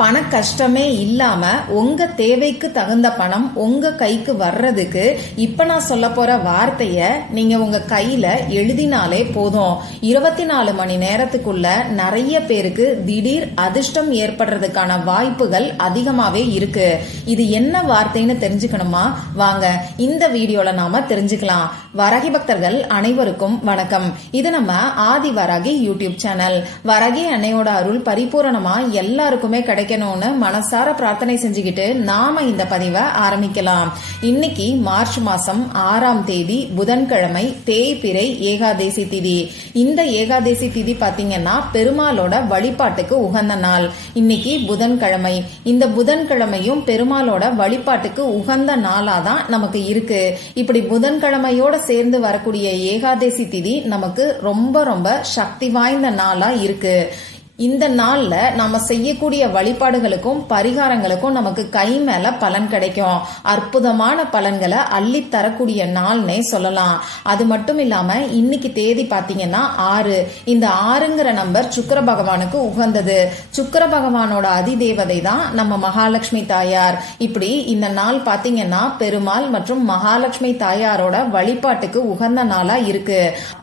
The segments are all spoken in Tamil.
பண கஷ்டமே இல்லாம உங்க தேவைக்கு தகுந்த பணம் உங்க கைக்கு வர்றதுக்கு இப்ப நான் சொல்ல போற வார்த்தைய நீங்க உங்க கையில எழுதினாலே போதும். இருபத்தி நாலு மணி நேரத்துக்குள்ள நிறைய பேருக்கு திடீர் அதிர்ஷ்டம் ஏற்படுறதுக்கான வாய்ப்புகள் அதிகமாவே இருக்கு. இது என்ன வார்த்தைன்னு தெரிஞ்சுக்கணுமா? வாங்க இந்த வீடியோல நாம தெரிஞ்சுக்கலாம். வரகி பக்தர்கள் அனைவருக்கும் வணக்கம். இது நம்ம ஆதி வரகி யூடியூப் சேனல். வரகி அன்னையோட அருள் பரிபூரணமா எல்லாருக்குமே கிடைக்கும் கிடைக்கணும்னு மனசார பிரார்த்தனை செஞ்சுக்கிட்டு நாம இந்த பதிவை ஆரம்பிக்கலாம். இன்னைக்கு மார்ச் மாசம் ஆறாம் தேதி புதன்கிழமை தேய்பிறை ஏகாதேசி திதி. இந்த ஏகாதேசி திதி பாத்தீங்கன்னா பெருமாளோட வழிபாட்டுக்கு உகந்த நாள். இன்னைக்கு புதன்கிழமை. இந்த புதன்கிழமையும் பெருமாளோட வழிபாட்டுக்கு உகந்த நாளா தான் நமக்கு இருக்கு. இப்படி புதன்கிழமையோட சேர்ந்து வரக்கூடிய ஏகாதேசி திதி நமக்கு ரொம்ப ரொம்ப சக்தி வாய்ந்த நாளா இருக்கு. இந்த நாள்ல நாம செய்யக்கூடிய வழிபாடுகளுக்கும் பரிகாரங்களுக்கும் நமக்கு கை மேல பலன் கிடைக்கும். அற்புதமான பலன்களை அள்ளி தரக்கூடிய நாள்னே சொல்லலாம். அது மட்டும் இல்லாம இன்னைக்கு தேதி பாத்தீங்கன்னா ஆறு. இந்த ஆறுங்கிற நம்பர் சுக்கர பகவானுக்கு உகந்தது. சுக்கர பகவானோட அதிதேவதை தான் நம்ம மகாலட்சுமி தாயார். இப்படி இந்த நாள் பாத்தீங்கன்னா பெருமாள் மற்றும் மகாலட்சுமி தாயாரோட வழிபாட்டுக்கு உகந்த நாளா இருக்கு.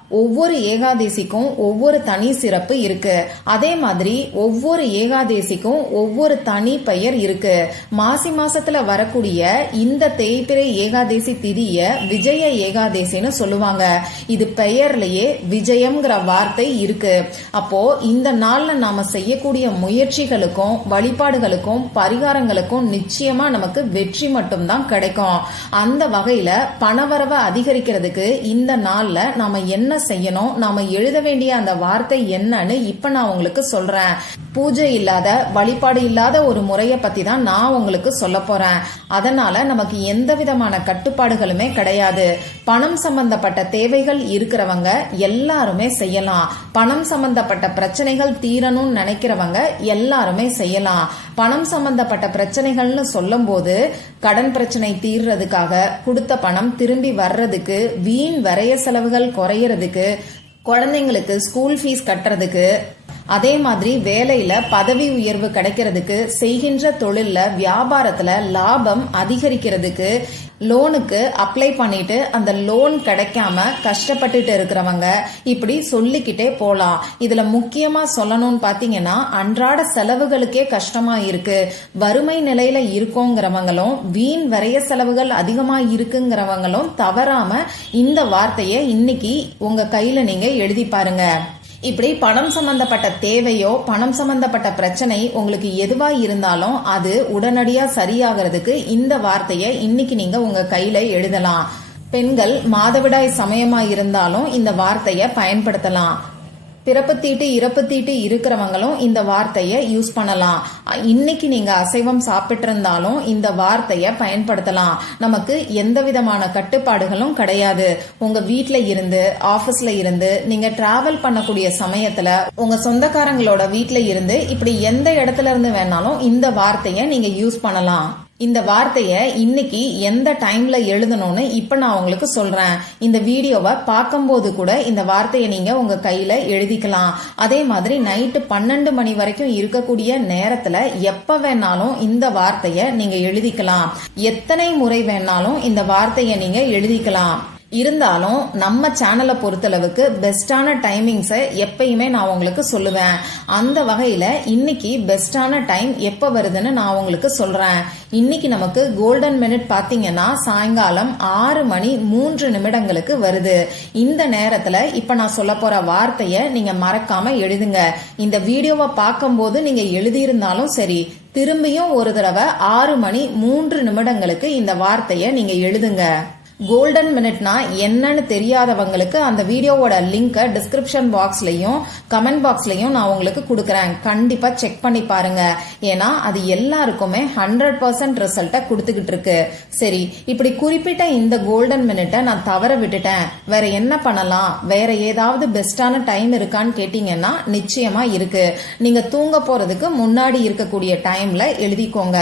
ஒவ்வொரு ஏகாதேசிக்கும் ஒவ்வொரு தனி சிறப்பு இருக்கு. அதே மாதிரி ஒவ்வொரு ஏகாதேசிக்கும் ஒவ்வொரு தனி பெயர் இருக்கு. மாசி மாசத்துல வரக்கூடிய இந்த தேய்பிரை ஏகாதேசி திதிய விஜய ஏகாதேசின்னு சொல்லுவாங்க. இது பெயர்லயே விஜயம்ங்கிற வார்த்தை இருக்கு. அப்போ இந்த நாள்ல நாம செய்யக்கூடிய முயற்சிகளுக்கும் வழிபாடுகளுக்கும் பரிகாரங்களுக்கும் நிச்சயமா நமக்கு வெற்றி மட்டும்தான் கிடைக்கும். அந்த வகையில பணவரவை அதிகரிக்கிறதுக்கு இந்த நாள்ல நாம என்ன செய்யணும். நாம எழுத வேண்டிய அந்த வார்த்தை என்னன்னு இப்ப நான் உங்களுக்கு சொல்றேன். பூஜை இல்லாத வழிபாடு இல்லாத ஒரு முறையை பத்தி தான் நான் உங்களுக்கு சொல்ல போறேன். அதனால நமக்கு எந்த விதமான கட்டுப்பாடுகளுமே கிடையாது. பணம் சம்பந்தப்பட்ட தேவைகள் இருக்கிறவங்க எல்லாருமே செய்யலாம். பணம் சம்பந்தப்பட்ட பிரச்சனைகள் தீரணும்னு நினைக்கிறவங்க எல்லாருமே செய்யலாம். பணம் சம்பந்தப்பட்ட பிரச்சனைகள்னு சொல்லும் போது கடன் பிரச்சனை தீர்றதுக்காக கொடுத்த பணம் திரும்பி வர்றதுக்கு வீண் வரைய செலவுகள் குறையறதுக்கு குழந்தைங்களுக்கு ஸ்கூல் ஃபீஸ் கட்டுறதுக்கு அதே மாதிரி வேலையில பதவி உயர்வு கிடைக்கிறதுக்கு செய்கின்ற தொழில்ல வியாபாரத்துல லாபம் அதிகரிக்கிறதுக்கு லோனுக்கு அப்ளை பண்ணிட்டு அந்த லோன் கிடைக்காம கஷ்டப்பட்டுட்டு இருக்கிறவங்க இப்படி சொல்லிக்கிட்டே போலாம். இதுல முக்கியமா சொல்லணும்னு பாத்தீங்கன்னா அன்றாட செலவுகளுக்கே கஷ்டமா இருக்கு. வறுமை நிலையில இருக்கோங்கிறவங்களும் வீண் வரைய செலவுகள் அதிகமா இருக்குங்கிறவங்களும் தவறாம இந்த வார்த்தையை இன்னைக்கு உங்க கையில நீங்க எழுதி பாருங்க. இப்படி பணம் சம்பந்தப்பட்ட தேவையோ பணம் சம்பந்தப்பட்ட பிரச்சனை உங்களுக்கு எதுவா இருந்தாலும் அது உடனடியா சரியாகிறதுக்கு இந்த வார்த்தையை இன்னைக்கு நீங்க உங்க கையில எழுதலாம். பெண்கள் மாதவிடாய் சமயமா இருந்தாலும் இந்த வார்த்தையை பயன்படுத்தலாம். பிறப்புத்தீட்டு இறப்புத்தீட்டு இருக்கிறவங்களும் இந்த வார்த்தையை யூஸ் பண்ணலாம். இன்னைக்கு நீங்க அசைவம் சாப்பிட்டு இருந்தாலும் இந்த வார்த்தையை பயன்படுத்தலாம். நமக்கு எந்த விதமான கட்டுப்பாடுகளும் கிடையாது. உங்க வீட்ல இருந்து ஆபீஸ்ல இருந்து நீங்க டிராவல் பண்ணக்கூடிய சமயத்துல உங்க சொந்தக்காரங்களோட வீட்ல இருந்து இப்படி எந்த இடத்துல இருந்து வேணாலும் இந்த வார்த்தையை நீங்க யூஸ் பண்ணலாம். இந்த வார்த்தையை இன்னைக்கு எந்த டைம்ல எழுதணும்னு இப்ப நான் உங்களுக்கு சொல்றேன். இந்த வீடியோவை பார்க்கும்போது கூட இந்த வார்த்தையை நீங்க உங்க கையில எழுதிக்கலாம். அதே மாதிரி நைட்டு பன்னெண்டு மணி வரைக்கும் இருக்கக்கூடிய நேரத்துல எப்ப வேணாலும் இந்த வார்த்தையை நீங்க எழுதிக்கலாம். எத்தனை முறை வேணாலும் இந்த வார்த்தையை நீங்க எழுதிக்கலாம். இருந்தாலும் நம்ம சேனலை பொறுத்தளவுக்கு பெஸ்டான டைமிங்ஸை எப்பயுமே நான் உங்களுக்கு சொல்லுவேன். அந்த வகையில் இன்னைக்கு பெஸ்டான டைம் எப்போ வருதுன்னு நான் உங்களுக்கு சொல்கிறேன் இன்னைக்கு நமக்கு கோல்டன் மினிட் பார்த்தீங்கன்னா சாயங்காலம் ஆறு மணி மூன்று நிமிடங்களுக்கு வருது. இந்த நேரத்தில் இப்போ நான் சொல்ல போகிற வார்த்தையை நீங்கள் மறக்காமல் எழுதுங்க. இந்த வீடியோவை பார்க்கும்போது நீங்கள் எழுதியிருந்தாலும் சரி திரும்பியும் ஒரு தடவை ஆறு மணி மூன்று நிமிடங்களுக்கு இந்த வார்த்தையை நீங்கள் எழுதுங்க. கோல்டன் மினிட்னா என்னன்னு தெரியாதவங்களுக்கு அந்த வீடியோவோட லிங்கை டிஸ்கிரிப்ஷன் பாக்ஸ்லயும் கமெண்ட் பாக்ஸ்லயும் நான் உங்களுக்கு கொடுக்குறேன். கண்டிப்பா செக் பண்ணி பாருங்க. ஏன்னா அது எல்லாருக்குமே ஹண்ட்ரட் பர்சன்ட் ரிசல்ட்டை கொடுத்துக்கிட்டு இருக்கு. சரி இப்படி குறிப்பிட்ட இந்த கோல்டன் மினிட்டை நான் தவற விட்டுட்டேன். வேற என்ன பண்ணலாம்? வேற ஏதாவது பெஸ்டான டைம் இருக்கான்னு கேட்டீங்கன்னா நிச்சயமா இருக்கு. நீங்க தூங்க போறதுக்கு முன்னாடி இருக்கக்கூடிய டைம்ல எழுதிக்கோங்க.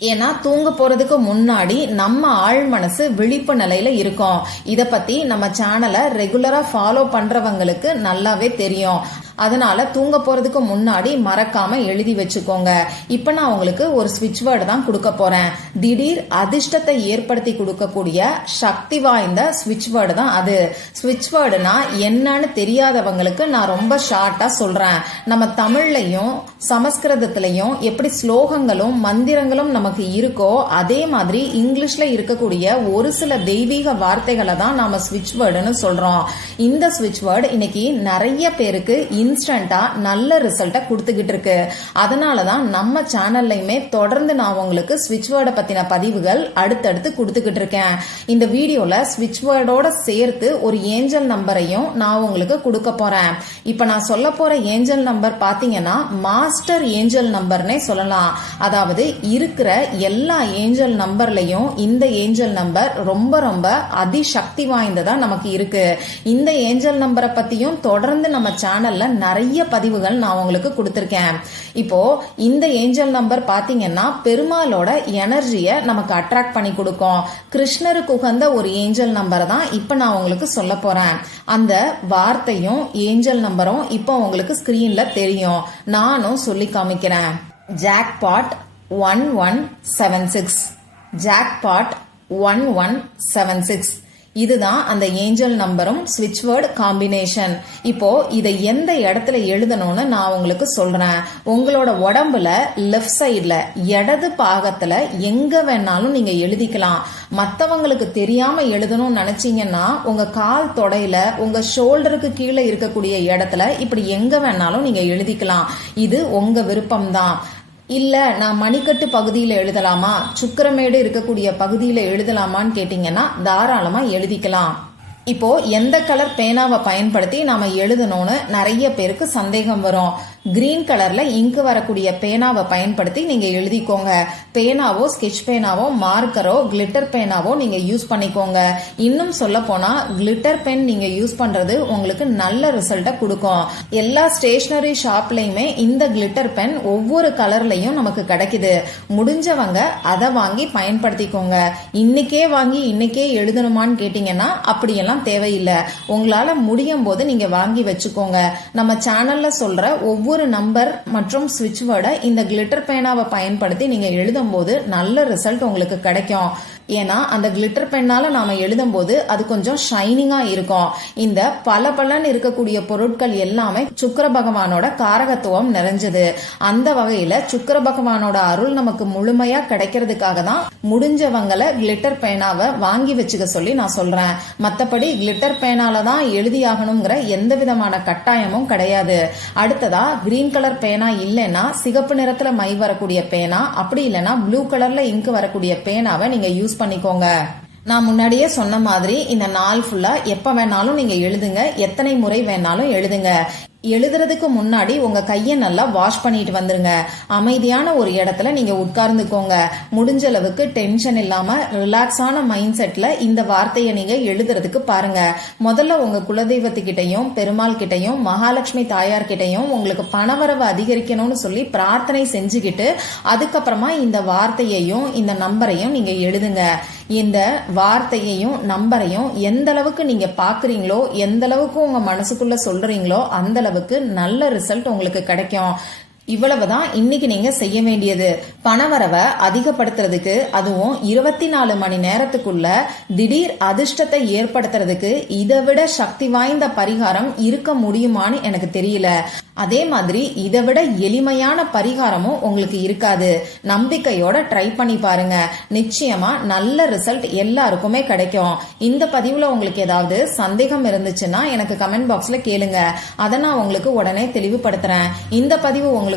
ஏன்னா தூங்க போறதுக்கு முன்னாடி நம்ம ஆழ் மனசு விழிப்பு நிலையில இருக்கும். இத பத்தி நம்ம சேனலை ரெகுலரா ஃபாலோ பண்றவங்களுக்கு நல்லாவே தெரியும். அதனால தூங்க போறதுக்கு முன்னாடி மறக்காம எழுதி வச்சுக்கோங்க. இப்ப நான் உங்களுக்கு ஒரு ஸ்விட்ச் வேர்டு தான் கொடுக்க போறேன். திடீர் அதிர்ஷ்டத்தை ஏற்படுத்தி கொடுக்கக்கூடிய சக்தி வாய்ந்த ஸ்விட்ச் வேர்டு தான் அது. ஸ்விட்ச் வேர்டுனா என்னன்னு தெரியாதவங்களுக்கு நான் ரொம்ப ஷார்ட்டா சொல்றேன். நம்ம தமிழ்லையும் சமஸ்கிருதத்திலையும் எப்படி ஸ்லோகங்களும் மந்திரங்களும் நமக்கு இருக்கோ அதே மாதிரி இங்கிலீஷ்ல இருக்கக்கூடிய ஒரு சில தெய்வீக வார்த்தைகளை தான் நாம ஸ்விட்ச் வேர்டுன்னு சொல்றோம். இந்த ஸ்விட்ச் வேர்டு இன்னைக்கு நிறைய பேருக்கு இன்ஸ்டன்டா நல்ல ரிசல்ட்டை கொடுத்துக்கிட்டு இருக்கு அதனால தான் நம்ம சேனல்லையுமே தொடர்ந்து நான் உங்களுக்கு ஸ்விட்ச் வேர்டை பத்தின பதிவுகள் அடுத்தடுத்து கொடுத்துக்கிட்டு இருக்கேன் இந்த வீடியோல ஸ்விட்ச் வேர்டோட சேர்த்து ஒரு ஏஞ்சல் நம்பரையும் நான் உங்களுக்கு கொடுக்க போறேன். இப்ப நான் சொல்ல போற ஏஞ்சல் நம்பர் பாத்தீங்கன்னா மாஸ்டர் ஏஞ்சல் நம்பர்னே சொல்லலாம். அதாவது இருக்கிற எல்லா ஏஞ்சல் நம்பர்லயும் இந்த ஏஞ்சல் நம்பர் ரொம்ப ரொம்ப அதிசக்தி வாய்ந்ததா நமக்கு இருக்கு. இந்த ஏஞ்சல் நம்பரை பத்தியும் தொடர்ந்து நம்ம சேனல்ல நிறைய பதிவுகள் நான் உங்களுக்கு கொடுத்துருக்கேன். இப்போ இந்த ஏஞ்சல் நம்பர் பாத்தீங்கன்னா பெருமாளோட எனர்ஜியை நமக்கு அட்ராக்ட் பண்ணி கொடுக்கும். கிருஷ்ணருக்கு உகந்த ஒரு ஏஞ்சல் நம்பரை தான் இப்ப நான் உங்களுக்கு சொல்ல போறேன். அந்த வார்த்தையும் ஏஞ்சல் நம்பரும் இப்போ உங்களுக்கு ஸ்கிரீன்ல தெரியும். நானும் சொல்லி காமிக்கிறேன். Jackpot one one seven six jackpot one one seven six இதுதான் அந்த ஏஞ்சல் நம்பரும் ஸ்விட்ச் வேர்டு காம்பினேஷன். இப்போ இதை எந்த இடத்துல எழுதணும்னு நான் உங்களுக்கு சொல்றேன். உங்களோட உடம்புல லெஃப்ட் சைட்ல இடது பாகத்துல எங்க வேணாலும் நீங்க எழுதிக்கலாம். மத்தவங்களுக்கு தெரியாம எழுதணும்னு நினைச்சீங்கன்னா உங்க கால் தொடையில உங்க ஷோல்டருக்கு கீழே இருக்கக்கூடிய இடத்துல இப்படி எங்க வேணாலும் நீங்க எழுதிக்கலாம். இது உங்க விருப்பம் தான் இல்ல நான் மணிக்கட்டு பகுதியில் எழுதலாமா? சுக்கரமேடு இருக்கக்கூடிய பகுதியில் எழுதலாமான்னு கேட்டீங்கன்னா தாராளமா எழுதிக்கலாம். இப்போ எந்த கலர் பேனாவை பயன்படுத்தி நாம எழுதணும்னு நிறைய பேருக்கு சந்தேகம் வரும். கிரீன் கலர்ல இங்கு வரக்கூடிய பேனாவை பயன்படுத்தி நீங்க எழுதிக்கோங்க. பேனாவோ ஸ்கெட்ச் பேனாவோ மார்க்கரோ கிளிட்டர் பேனாவோ நீங்க யூஸ் பண்ணிக்கோங்க. இன்னும் சொல்ல போனா கிளிட்டர் பென் நீங்க யூஸ் பண்றது உங்களுக்கு நல்ல ரிசல்ட்டை கொடுக்கும். எல்லா ஸ்டேஷனரி ஷாப்லயுமே இந்த கிளிட்டர் பென் ஒவ்வொரு கலர்லயும் நமக்கு கிடைக்குது. முடிஞ்சவங்க அதை வாங்கி பயன்படுத்திக்கோங்க. இன்னைக்கே வாங்கி இன்னைக்கே எழுதணுமான்னு கேட்டீங்கன்னா அப்படியெல்லாம் தேவையில்லை. உங்களால முடியும் போது நீங்க வாங்கி வச்சுக்கோங்க. நம்ம சேனல்ல சொல்ற ஒவ்வொரு நம்பர் மற்றும் சுவிட்ச் வேர்டை இந்த கிளிட்டர் பேனாவை பயன்படுத்தி நீங்கள் எழுதும்போது நல்ல ரிசல்ட் உங்களுக்கு கிடைக்கும். ஏன்னா அந்த கிளிட்டர் பெண்ணால நாம எழுதும் போது அது கொஞ்சம் ஷைனிங்கா இருக்கும். இந்த பல பலன் இருக்கக்கூடிய பொருட்கள் எல்லாமே சுக்கர பகவானோட காரகத்துவம் நிறைஞ்சது. அந்த வகையில சுக்கர பகவானோட அருள் நமக்கு முழுமையா கிடைக்கிறதுக்காக தான் முடிஞ்சவங்களை கிளிட்டர் பேனாவை வாங்கி வச்சுக்க சொல்லி நான் சொல்றேன். மத்தபடி கிளிட்டர் பேனால தான் எழுதியாகணுங்கிற எந்த விதமான கட்டாயமும் கிடையாது. அடுத்ததா கிரீன் கலர் பேனா இல்லைன்னா சிகப்பு நிறத்துல மை வரக்கூடிய பேனா அப்படி இல்லைன்னா ப்ளூ கலர்ல இங்கு வரக்கூடிய பேனாவை நீங்க யூஸ் பண்ணிக்கோங்க. நான் முன்னாடியே சொன்ன மாதிரி இந்த நாள் ஃபுல்லா எப்ப வேணாலும் நீங்க எழுதுங்க. எத்தனை முறை வேணாலும் எழுதுங்க. எழுதுறதுக்கு முன்னாடி உங்க கையை நல்லா வாஷ் பண்ணிட்டு வந்துருங்க. அமைதியான ஒரு இடத்துல நீங்க உட்கார்ந்துக்கோங்க. முடிஞ்ச அளவுக்கு டென்ஷன் இல்லாம ரிலாக்ஸான மைண்ட் செட்ல இந்த வார்த்தையை நீங்க எழுதுறதுக்கு பாருங்க. முதல்ல உங்க குலதெய்வத்துக்கிட்டையும் பெருமாள் கிட்டையும் மகாலட்சுமி தாயார் கிட்டையும் உங்களுக்கு பணவரவு அதிகரிக்கணும்னு சொல்லி பிரார்த்தனை செஞ்சுக்கிட்டு அதுக்கப்புறமா இந்த வார்த்தையையும் இந்த நம்பரையும் நீங்க எழுதுங்க. இந்த வார்த்தையையும் நம்பரையும் எந்த அளவுக்கு நீங்க பாக்குறீங்களோ எந்த அளவுக்கு உங்க மனசுக்குள்ள சொல்றீங்களோ அந்த அளவுக்கு நல்ல ரிசல்ட் உங்களுக்கு கிடைக்கும். இவ்வளவுதான் இன்னைக்கு நீங்க செய்ய வேண்டியது. பணவரவை அதிகப்படுத்துறதுக்கு அதுவும் இருபத்தி நாலு மணி நேரத்துக்குள்ள திடீர் அதிர்ஷ்டத்தை ஏற்படுத்துறதுக்கு இதை விட சக்தி வாய்ந்த பரிகாரம் இருக்க முடியுமான்னு எனக்கு தெரியல. அதே மாதிரி இதை விட எளிமையான பரிகாரமும் உங்களுக்கு இருக்காது. நம்பிக்கையோட ட்ரை பண்ணி பாருங்க. நிச்சயமா நல்ல ரிசல்ட் எல்லாருக்குமே கிடைக்கும். இந்த பதிவுல உங்களுக்கு ஏதாவது சந்தேகம் இருந்துச்சுன்னா எனக்கு கமெண்ட் பாக்ஸ்ல கேளுங்க. அதை நான் உங்களுக்கு உடனே தெளிவுபடுத்துறேன். இந்த பதிவு உங்களுக்கு